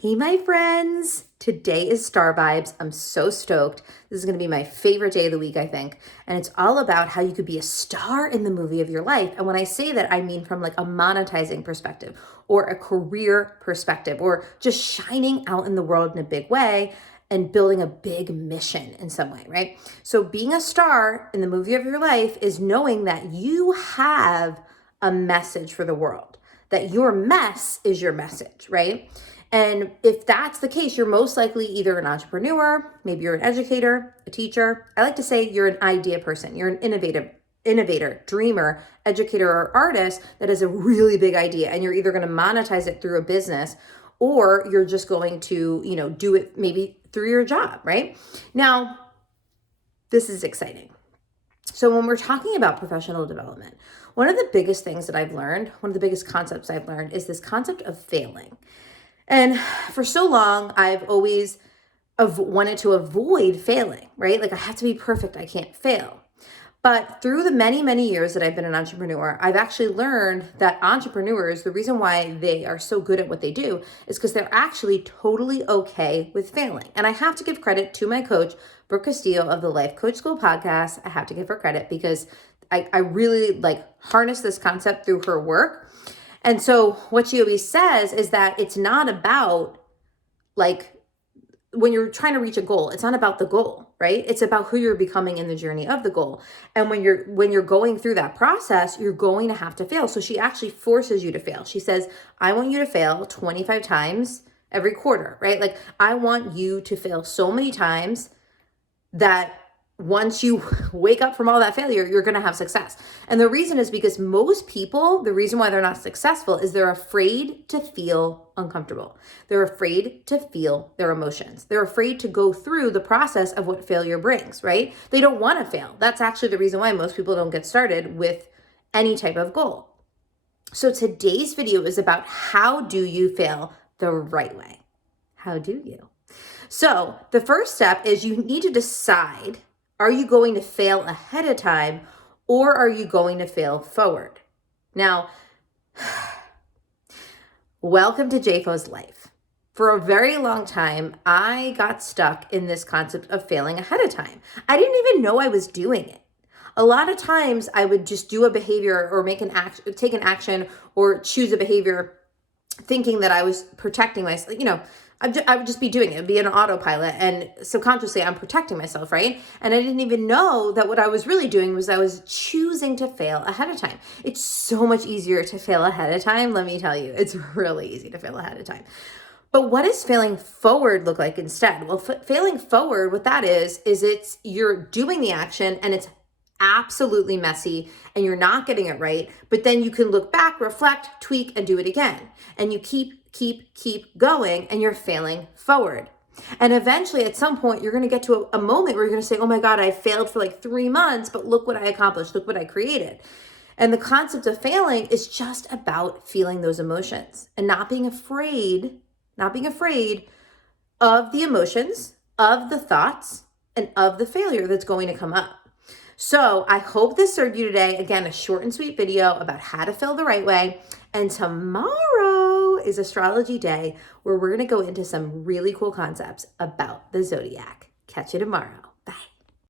Hey, my friends. Today is Star Vibes. I'm so stoked. This is going to be my favorite day of the week, I think. And it's all about how you could be a star in the movie of your life. And when I say that, I mean from like a monetizing perspective or a career perspective or just shining out in the world in a big way and building a big mission in some way, right? So being a star in the movie of your life is knowing that you have a message for the world, that your mess is your message, right? And if that's the case, you're most likely either an entrepreneur, maybe you're an educator, a teacher. I like to say you're an idea person. You're an innovator, dreamer, educator, or artist that has a really big idea, and you're either going to monetize it through a business or you're just going to, do it maybe through your job, right? Now, this is exciting. So when we're talking about professional development, one of the biggest things that I've learned, one of the biggest concepts I've learned is this concept of failing. And for so long, I've always wanted to avoid failing, right? Like I have to be perfect. I can't fail. But through the many, many years that I've been an entrepreneur, I've actually learned that entrepreneurs, the reason why they are so good at what they do is because they're actually totally okay with failing. And I have to give credit to my coach, Brooke Castillo of the Life Coach School podcast. I have to give her credit because I really harness this concept through her work. And so what she always says is that it's not about when you're trying to reach a goal, it's not about the goal, right? It's about who you're becoming in the journey of the goal. And when you're going through that process, you're going to have to fail. So she actually forces you to fail. She says, I want you to fail 25 times every quarter, right? Like I want you to fail so many times that once you wake up from all that failure, you're going to have success. And the reason is because most people, the reason why they're not successful is they're afraid to feel uncomfortable. They're afraid to feel their emotions. They're afraid to go through the process of what failure brings, right? They don't want to fail. That's actually the reason why most people don't get started with any type of goal. So today's video is about how do you fail the right way? How do you? So the first step is you need to decide, are you going to fail ahead of time or are you going to fail forward? Now, welcome to JFO's life. For a very long time, I got stuck in this concept of failing ahead of time. I didn't even know I was doing it. A lot of times I would just do a behavior or take an action or choose a behavior thinking that I was protecting myself, I would just be doing it. It'd be an autopilot and subconsciously I'm protecting myself, right? And I didn't even know that what I was really doing was I was choosing to fail ahead of time. It's so much easier to fail ahead of time. Let me tell you, it's really easy to fail ahead of time. But what does failing forward look like instead? Well, failing forward, what that is you're doing the action and it's absolutely messy and you're not getting it right, but then you can look back, reflect, tweak, and do it again. And you keep going and you're failing forward. And eventually at some point, you're going to get to a moment where you're going to say, oh my God, I failed for 3 months, but look what I accomplished. Look what I created. And the concept of failing is just about feeling those emotions and not being afraid of the emotions, of the thoughts, and of the failure that's going to come up. So I hope this served you today. Again, a short and sweet video about how to fail the right way. And tomorrow is Astrology Day, where we're going to go into some really cool concepts about the zodiac. Catch you tomorrow.